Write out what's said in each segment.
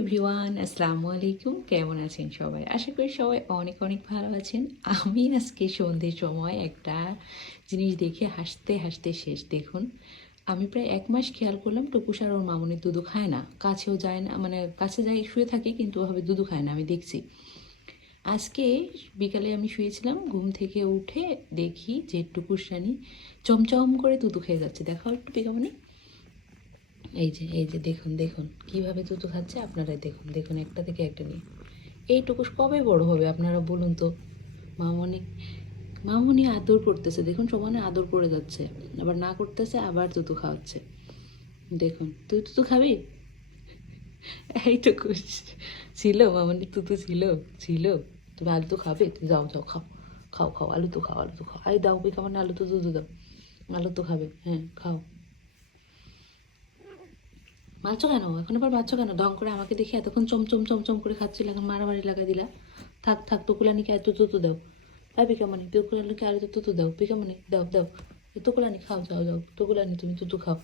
Everyone, আসসালামু আলাইকুম। কেমন আছেন সবাই? আশা করি সবাই অনেক অনেক ভালো আছেন। আমি আজকে সন্ধ্যের সময় একটা জিনিস দেখে হাসতে হাসতে শেষ। দেখুন, আমি প্রায় 1 মাস খেয়াল করলাম টুকুস আর ওর মামুনি দুধু খায় না, কাছেও যায় না, মানে কাছে যায় শুয়ে থাকে কিন্তু ওভাবে দুধু খায় না। আমি দেখছি আজকে বিকালে আমি শুয়েছিলাম, ঘুম থেকে উঠে দেখি যে টুকুস রানী চমচম করে দুধু খেয়ে যাচ্ছে। দেখাও একটু পিকামণি। এই যে দেখুন দেখুন কীভাবে তুতু খাচ্ছে। আপনারা দেখুন দেখুন, একটা থেকে একটা নিয়ে। এই টুকুস কবে বড় হবে আপনারা বলুন তো? মামনি মামনি আদর করতেছে, দেখুন সমানে আদর করে যাচ্ছে, আবার না করতেছে, আবার তুতু খাওয়াচ্ছে। দেখুন, তুই তুতু খাবি? এই টুকুস ছিল মামনি, তুতু ছিল ছিল তুমি আলু তো খাবে? তুমি যাও যাও খাও খাও খাও, আলু তো খাও, আলু তো খাও। আই দাও বই খাবার না, আলু তো দুধ দাও, আলু তো খাবে, হ্যাঁ খাও। মারছো কেন এখন? আবার মারছো কেন? ঢং করে আমাকে দেখে এতক্ষণ চমচম চমচম করে খাচ্ছিল, এখন মারামারি লাগাই দিলা। থাক থাক, টুকুলানিকে এত তুতু দাও। হ্যাঁ পিকামণি, টুকুলানিকে আর তুতু দাও। পিকামণি দাও দাও, টুকুলানি খাও, যাও যাও টুকুলানি, তুমি তুতু খাও।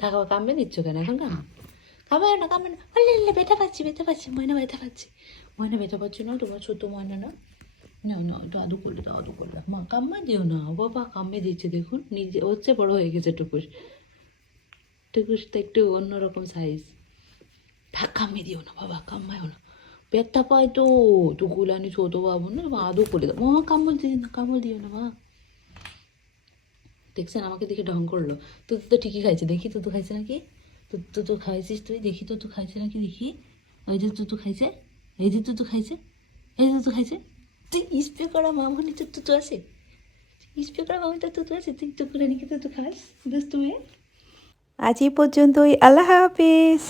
থাক, আবার কামড়ে দিচ্ছ কেন এখন? কামড়ে না কামড়ে না, হলে ব্যথা পাচ্ছি ব্যথা পাচ্ছি, ময়না ব্যথা পাচ্ছি। ময়না ব্যথা পাচ্ছি না? তোমার ছোট ময়না না? না না, একটু আদু করলে দাও, আদু করলে। মা কাম্মা দিও না বাবা, কামড়ে দিচ্ছে দেখুন, নিজে হচ্ছে বড় হয়ে গেছে টুকুস। টুকুসটা একটু অন্যরকম সাইজ। থাক, কামড়ে দিও না বাবা, কামড়ায়ও না, পেটটা পায় তো। টুকুলানি ছোটো বাবু না, আদৌ করে দাও। মামা কামড় দিও না, কামড় দিও না মা। দেখছেন আমাকে দেখে ঢং করলো। তুই তো ঠিকই খাইছে, দেখি তুই তো খাইছে নাকি? তুই তো খাইছিস, তুই দেখি তুই তো খাইছে নাকি দেখি। ওই যে তুই তো খাইছে, এই যে তুই তো খাইছে, এই যে তুই খাইছে। তুই স্প্রে করা মামনি তো তুই তো আছে, স্প্রে করা মামনি তো তুই আছে, তুই টুকুলানিকে তো তুই খাস, দোস্ত মেয়ে। আজ এই পর্যন্তই, আল্লাহ হাফিজ।